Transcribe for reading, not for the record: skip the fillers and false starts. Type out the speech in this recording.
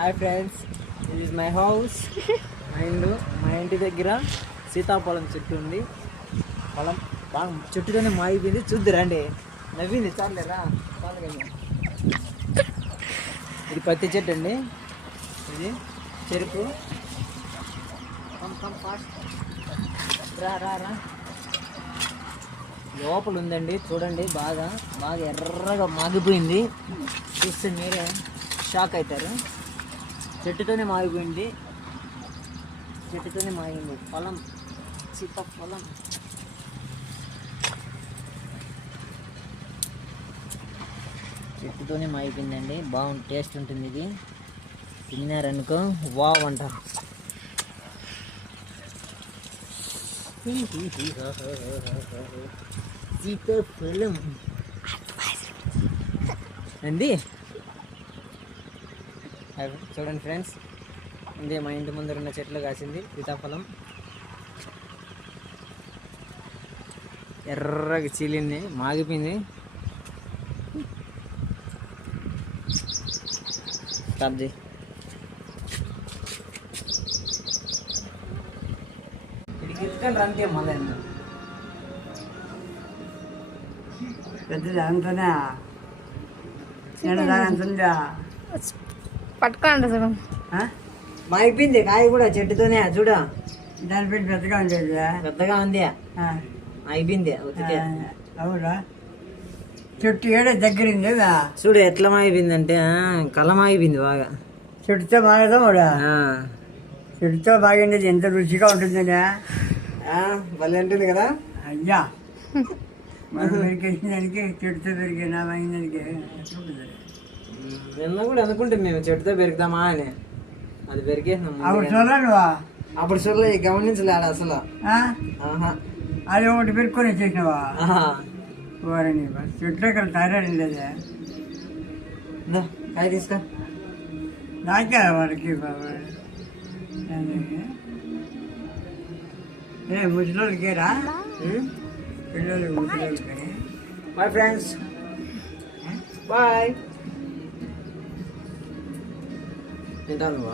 Hi friends, ఇది is my house. మా ఇంటి దగ్గర సీతాఫలం చెట్టు ఉంది. పొలం బాగా చెట్టుతోనే మాగిపోయింది. చూద్దురండి, నవ్వింది చాలేరా చాలు కదా. ఇది పత్తి చెట్టు అండి, ఇది చెరుకు. రా రా రా లోపల ఉందండి, చూడండి. బాగా బాగా ఎర్రగా మాగిపోయింది. చూస్తే మీరే షాక్ అవుతారు. చెట్టుతోనే మాగిపోయింది, చెట్టుతోనే మాగింది. పొలం సీతాఫలం. చెట్టుతోనే మాగిపోయిందండి. బాగుంది, టేస్ట్ ఉంటుంది. ఇది తిన్నారనుకో వావ్ అంటారు. సీతాఫలం అండి. చూడండి ఫ్రెండ్స్, ఇదే మా ఇంటి ముందర ఉన్న చెట్లు కాసింది సీతాఫలం. ఎర్రగా చీలింది, మాగిపోయింది. స్టాప్ చేయి. ఇక్కడికి ఎత్తుకొని రంతే మళ్ళీ పెద్దది అంతనే అంతుందా పట్టుకోండి చూడు. మాగిపోయింది కాయ కూడా చెట్టుతోనే. చూడ దాని పెట్టి పెద్దగా ఉండేది. పెద్దగా ఉంది, అయిపోయింది. అవునా, చెట్టు ఏడే దగ్గరింది. చూడు ఎట్లా మాగిపోయింది అంటే కళ్ళ మాగిపోయింది బాగా. చెట్టుతో బాగదా వాడు, చెట్టుతో బాగుండేది. ఎంత రుచిగా ఉంటుందని భలే ఉంటుంది కదా. అయ్యా, మనం పెరిగేసిన దానికి చెట్టుతో పెరిగినా దానికి ఎట్లుంటుంది. నిన్న కూడా అనుకుంటే మేము చెట్టుతో పెరుగుతామా అని, అది పెరిగేసినాం. అప్పుడు చూడలేవా? అప్పుడు చూడలే, గమనించలేడు అసలు. అది ఒకటి పెరుక్కొని వచ్చేసినావా? ఆహా. వారని చెట్లు ఇక్కడ తయారీ లేదా? కాయ తీసుకో. నాకే వాడికి ముసలికేరా, పిల్లలు ముసలికి. Bye friends, bye. తింటాను.